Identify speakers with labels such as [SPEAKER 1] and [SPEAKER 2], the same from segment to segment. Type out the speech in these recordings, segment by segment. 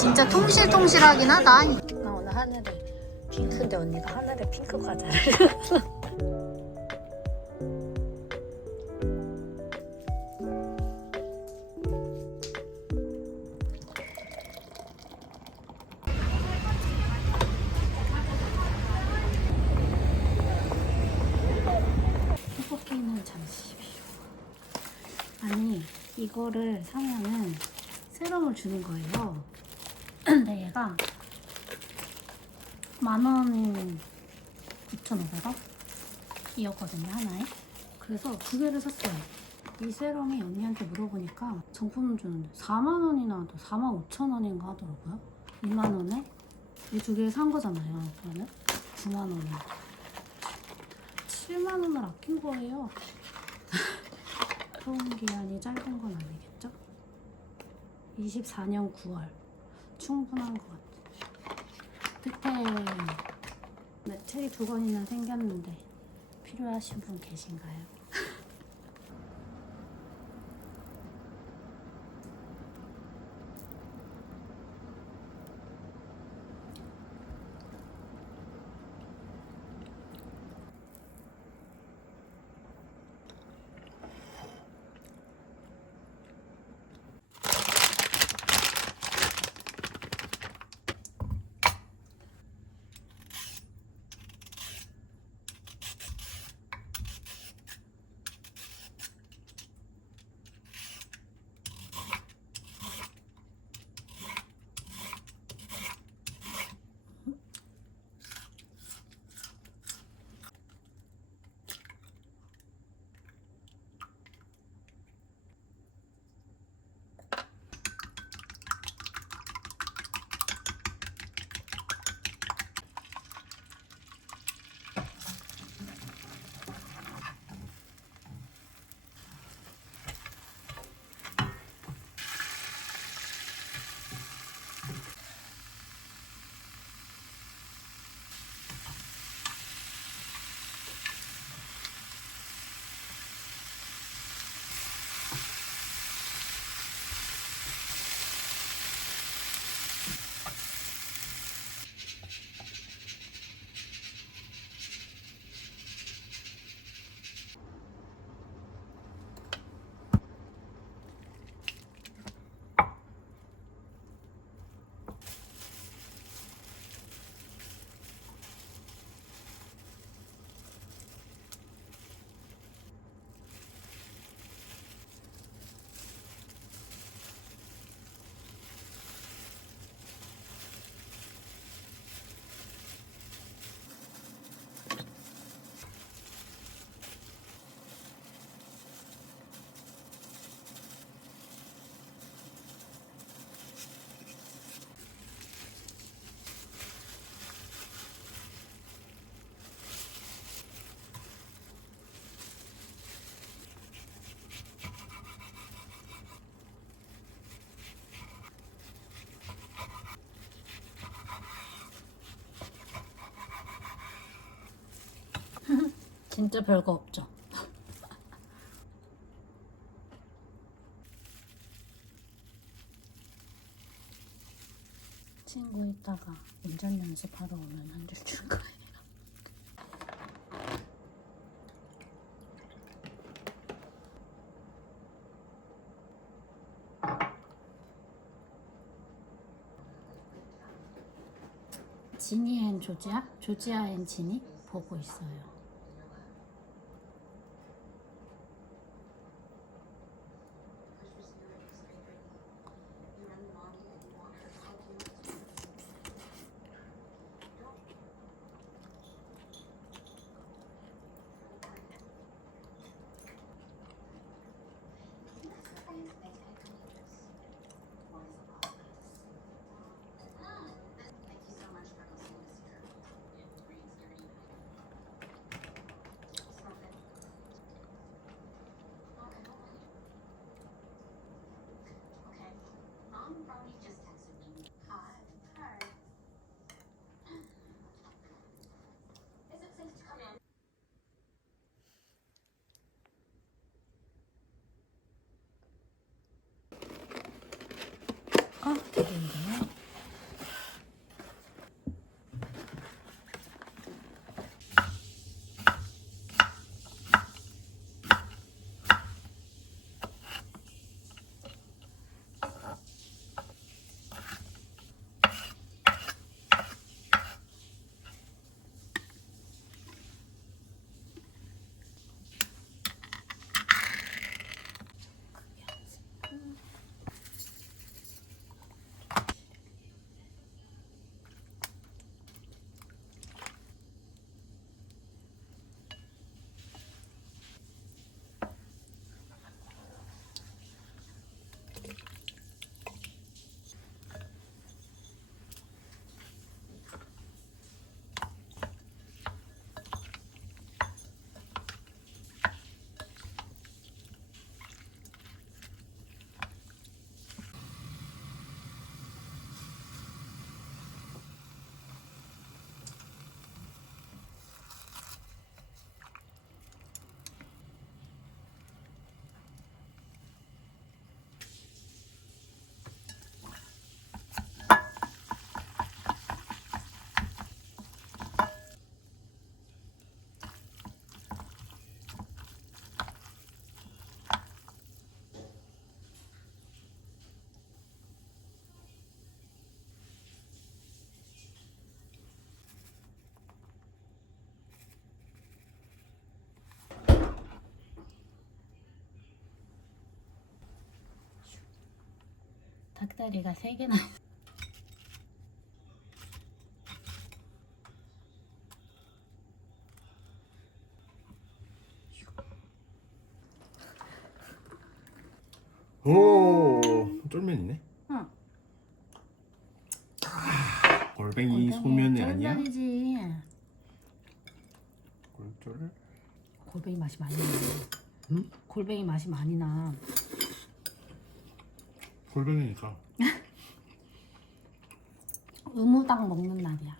[SPEAKER 1] 진짜 통실통실하긴 하다.
[SPEAKER 2] 나 오늘 하늘에 핑크인데 언니가 하늘에 핑크 과자를 떡볶이는 잠시 아니 이거를 사면은 세럼을 주는 거예요 근데 얘가 만원인 9,500원? 이었거든요 하나에. 그래서 두 개를 샀어요. 이 세럼이 언니한테 물어보니까 정품을 주는데 4만원이나 더 4만 5천원인가 하더라고요. 2만원에? 이 두 개를 산 거잖아요 그러면. 9만원에. 7만원을 아낀 거예요. 소음 기한이 짧은 건 아니겠죠? 24년 9월 충분한 것 같아 그때 네, 책이 두 권이나 생겼는데 필요하신 분 계신가요? 진짜 별거 없죠. 친구 있다가 운전 연습하러 오면 한 줄 줄 거예요. 지니 앤 조지아? 조지아 앤 지니? 보고 있어요. 아, 되게 힘드네. 닭다리가 세 개나.
[SPEAKER 3] 오 쫄면이네.
[SPEAKER 2] 응.
[SPEAKER 3] 아, 골뱅이 소면이 아니야?
[SPEAKER 2] 쫄면이지. 골뱅이 맛이 많이 나.
[SPEAKER 3] 응?
[SPEAKER 2] 골뱅이 맛이 많이 나.
[SPEAKER 3] 골뱅이니까.
[SPEAKER 2] 의무당 먹는 날이야.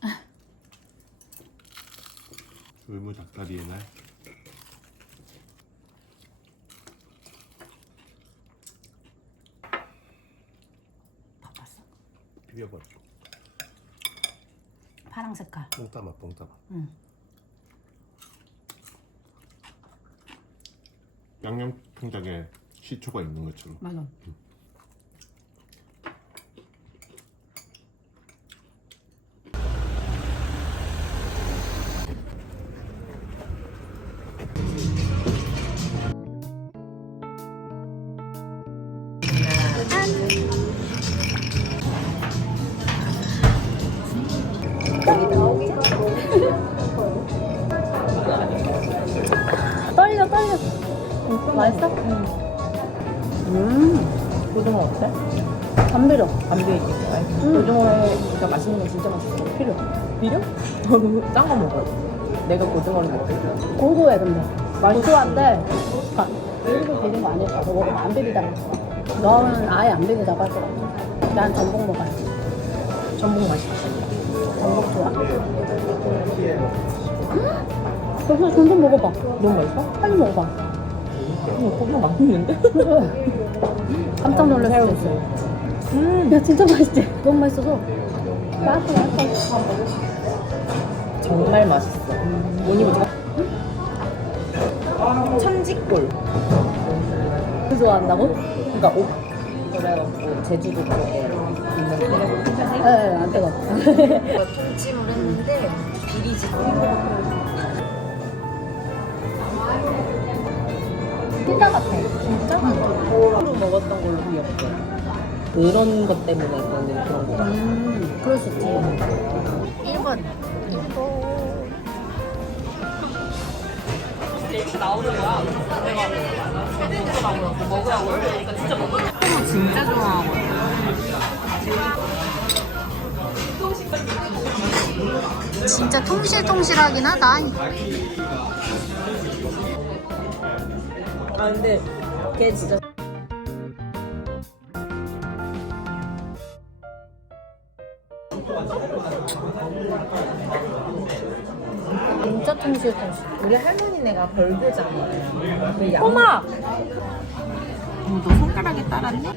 [SPEAKER 3] 의무 닭다리의 날.
[SPEAKER 2] 봐봤어.
[SPEAKER 3] 비벼버려.
[SPEAKER 2] 파랑 색깔.
[SPEAKER 3] 뽕 따마 뽕 따마.
[SPEAKER 2] 응.
[SPEAKER 3] 양념 통장에 시초가 있는 것처럼.
[SPEAKER 2] 맞아. 떨 비려. 비려?
[SPEAKER 4] 짠거 먹어. 내가 고등어를 먹을게.
[SPEAKER 2] 고소해 근데. 고소한데 아, 일부 비린 거? 너 먹으면 안 비리잖아. 너는 아예 안 비리다고 할것 같아. 난 전복 먹어야지.
[SPEAKER 4] 전복 맛있지.
[SPEAKER 2] 전복 좋아. 벌써 전복 먹어봐.
[SPEAKER 4] 너무 맛있어?
[SPEAKER 2] 빨리 먹어봐.
[SPEAKER 4] 이거 고등어 맛있는데?
[SPEAKER 2] 깜짝 있어.
[SPEAKER 4] 음.
[SPEAKER 2] 야 진짜 맛있지? 너무 맛있어서 맛있어 맛있어.
[SPEAKER 4] 정말 맛있어. 뭐니 뭐지? 천지골.
[SPEAKER 2] 그 좋아한다고?
[SPEAKER 4] 그러니까 옥. 그래갖고 제주도 쪽에 있는 거.
[SPEAKER 2] 네, 안 뜨거.
[SPEAKER 4] 통찜을 했는데 비리지.
[SPEAKER 2] 피자 같아.
[SPEAKER 4] 진짜? 하루 먹었던 걸로 기억해. 그런 것 때문에 그런 그런 거.
[SPEAKER 2] 음, 그럴 수 있지.
[SPEAKER 1] 1번. 1번.
[SPEAKER 4] 진짜 좋아하고.
[SPEAKER 1] 진짜 통실통실하긴 하다.
[SPEAKER 4] 아 근데 걔 진짜
[SPEAKER 2] 통실통실.
[SPEAKER 4] 우리 할머니네가 벌교잖아. 그 양-
[SPEAKER 2] 꼬막!
[SPEAKER 4] 어, 너 손가락에 따랐네?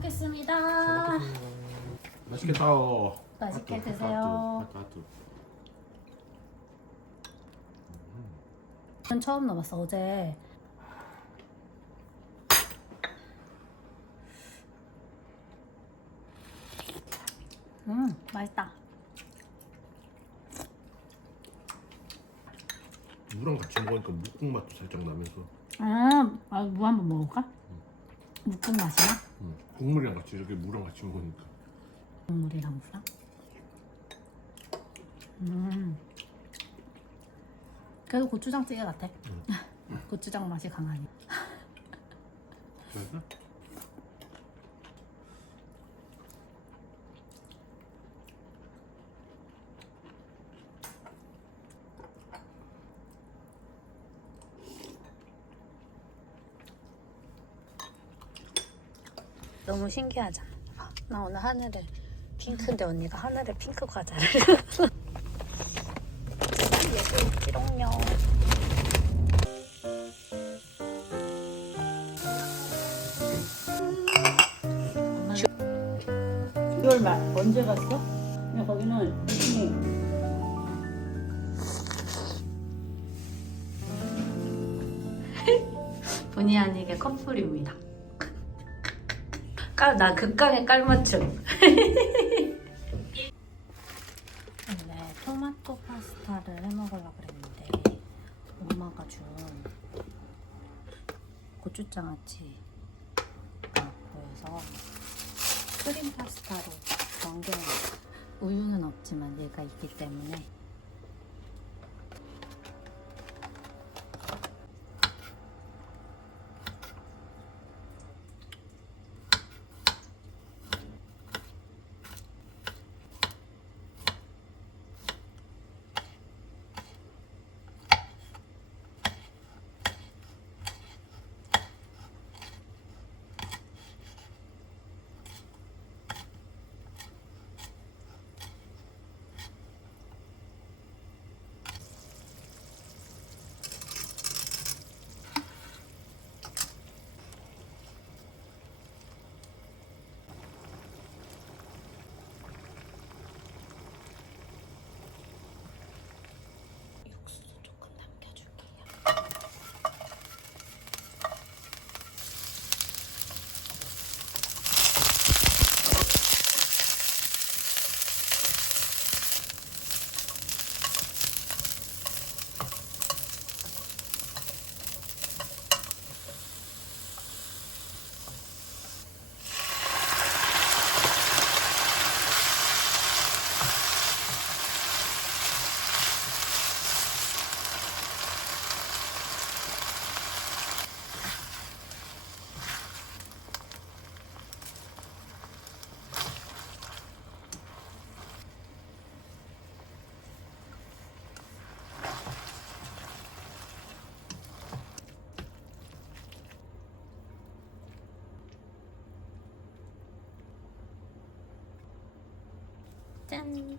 [SPEAKER 2] 먹겠습니다.
[SPEAKER 3] 맛있겠다.
[SPEAKER 2] 맛있게
[SPEAKER 3] 하트,
[SPEAKER 2] 드세요.
[SPEAKER 3] 하트, 하트.
[SPEAKER 2] 전 처음 넣어봤어 어제. 음 맛있다.
[SPEAKER 3] 무랑 같이 먹으니까 묵국 맛도 살짝 나면서
[SPEAKER 2] 아, 아, 무 한번 먹을까? 묵국 맛이나?
[SPEAKER 3] 음, 국물이랑 같이 이렇게 무랑 같이 먹으니까
[SPEAKER 2] 국물이랑 무랑? 음. 그래도 고추장찌개 같아. 고추장 맛이 강하니.
[SPEAKER 3] 그래서
[SPEAKER 2] 너무 신기하잖아. 봐, 나 오늘 하늘을 핑크인데 언니가 하늘에 핑크 과자를 예쁘지롱요.
[SPEAKER 5] 이걸 마, 언제 갔어? 그냥 거기는
[SPEAKER 2] 본의 아니게 커플입니다. 깔, 나 극강의 깔맞춤. 원래 토마토 파스타를 해 먹으려고 그랬는데 엄마가 준 고추장아찌가 보여서 크림 파스타로 변경했어요. 우유는 없지만 얘가 있기 때문에 짠.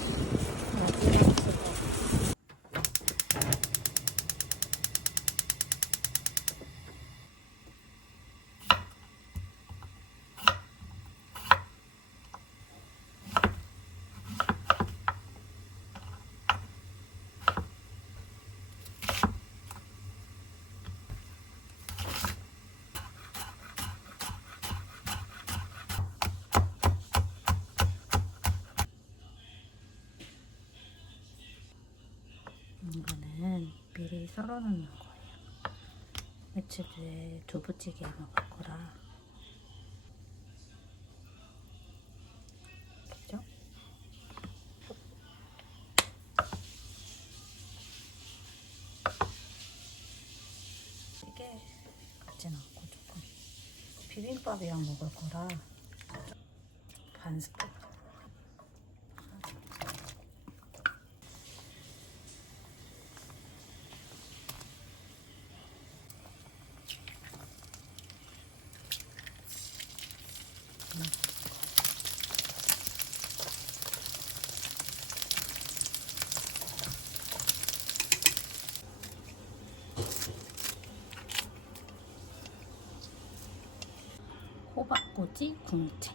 [SPEAKER 2] 썰어 놓는 거예요. 며칠 뒤에 두부찌개 먹을 거라. 그죠? 이게 같진 않고 조금 비빔밥이랑 먹을 거라 반 스푼. 꼬지 궁채.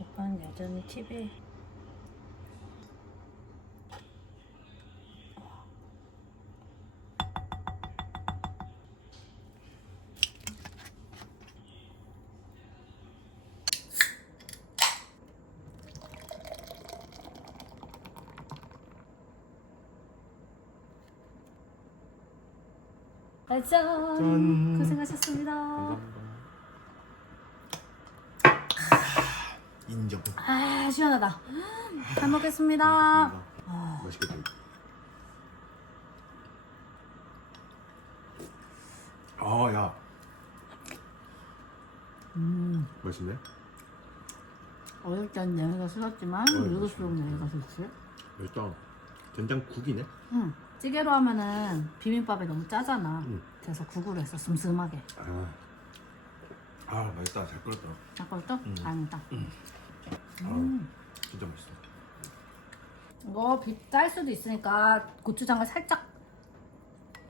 [SPEAKER 2] 오빠는 여전히 TV 짜잔!
[SPEAKER 3] 짠.
[SPEAKER 2] 고생하셨습니다.
[SPEAKER 3] 인정.
[SPEAKER 2] 아 시원하다. 잘 먹겠습니다.
[SPEAKER 3] 아, 맛있겠다. 아, 야.
[SPEAKER 2] 음,
[SPEAKER 3] 맛있네.
[SPEAKER 2] 어릴 땐 내가 싫었지만
[SPEAKER 3] 어이,
[SPEAKER 2] 늙을수록
[SPEAKER 3] 맛있네.
[SPEAKER 2] 내가 좋지.
[SPEAKER 3] 맛있다. 된장국이네.
[SPEAKER 2] 응. 찌개로 하면은 비빔밥이 너무 짜잖아.
[SPEAKER 3] 응.
[SPEAKER 2] 그래서 국으로 했어 슴슴하게.
[SPEAKER 3] 아, 아 맛있다. 잘 끓였다.
[SPEAKER 2] 아까부터?
[SPEAKER 3] 응.
[SPEAKER 2] 다행이다.
[SPEAKER 3] 음.
[SPEAKER 2] 음.
[SPEAKER 3] 아, 진짜 맛있어.
[SPEAKER 2] 이거 짤 수도 있으니까 고추장을 살짝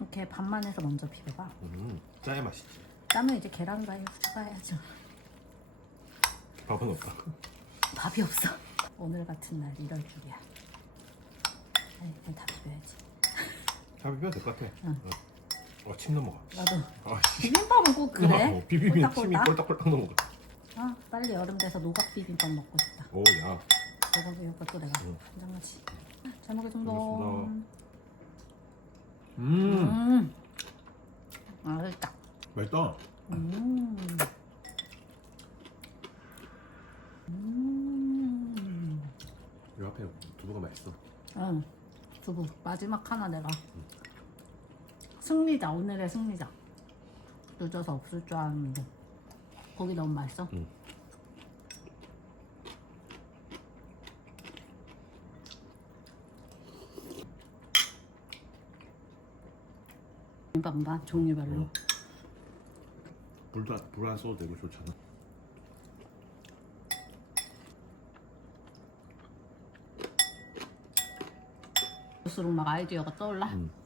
[SPEAKER 2] 이렇게 반만 해서 먼저 비벼봐.
[SPEAKER 3] 음, 짜야 맛있지.
[SPEAKER 2] 짜면 이제 계란과에 추가해야죠.
[SPEAKER 3] 밥은 없다.
[SPEAKER 2] 밥이 없어. 오늘 같은 날 이럴 줄이야. 아니, 그냥 다 비벼야지.
[SPEAKER 3] 다 비벼도 될 것 같아.
[SPEAKER 2] 응.
[SPEAKER 3] 어, 어, 침 넘어가.
[SPEAKER 2] 나도
[SPEAKER 3] 아, 씨.
[SPEAKER 2] 비빔밥은 꼭 그래.
[SPEAKER 3] 어, 비비면 침이
[SPEAKER 2] 꼴딱꼴딱.
[SPEAKER 3] 꼴딱꼴딱 넘어가.
[SPEAKER 2] 아, 빨리 여름 돼서 노각 비빔밥 먹고 싶다.
[SPEAKER 3] 오, 야.
[SPEAKER 2] 이거 이것도 내가
[SPEAKER 3] 응.
[SPEAKER 2] 한장같이. 잘
[SPEAKER 3] 먹겠습니다. 음,
[SPEAKER 2] 음, 맛있다.
[SPEAKER 3] 맛있다.
[SPEAKER 2] 음, 음,
[SPEAKER 3] 이 앞에 두부가 맛있어.
[SPEAKER 2] 응. 두부 마지막 하나 내가 승리자 오늘의 승리자. 늦어서 없을 줄 알았는데 고기 너무 맛있어.
[SPEAKER 3] 응.
[SPEAKER 2] 비빔밥만 종류별로.
[SPEAKER 3] 응. 불도 불안 써도 되고 좋잖아.
[SPEAKER 2] 볼수록 막 아이디어가 떠올라.
[SPEAKER 3] 음.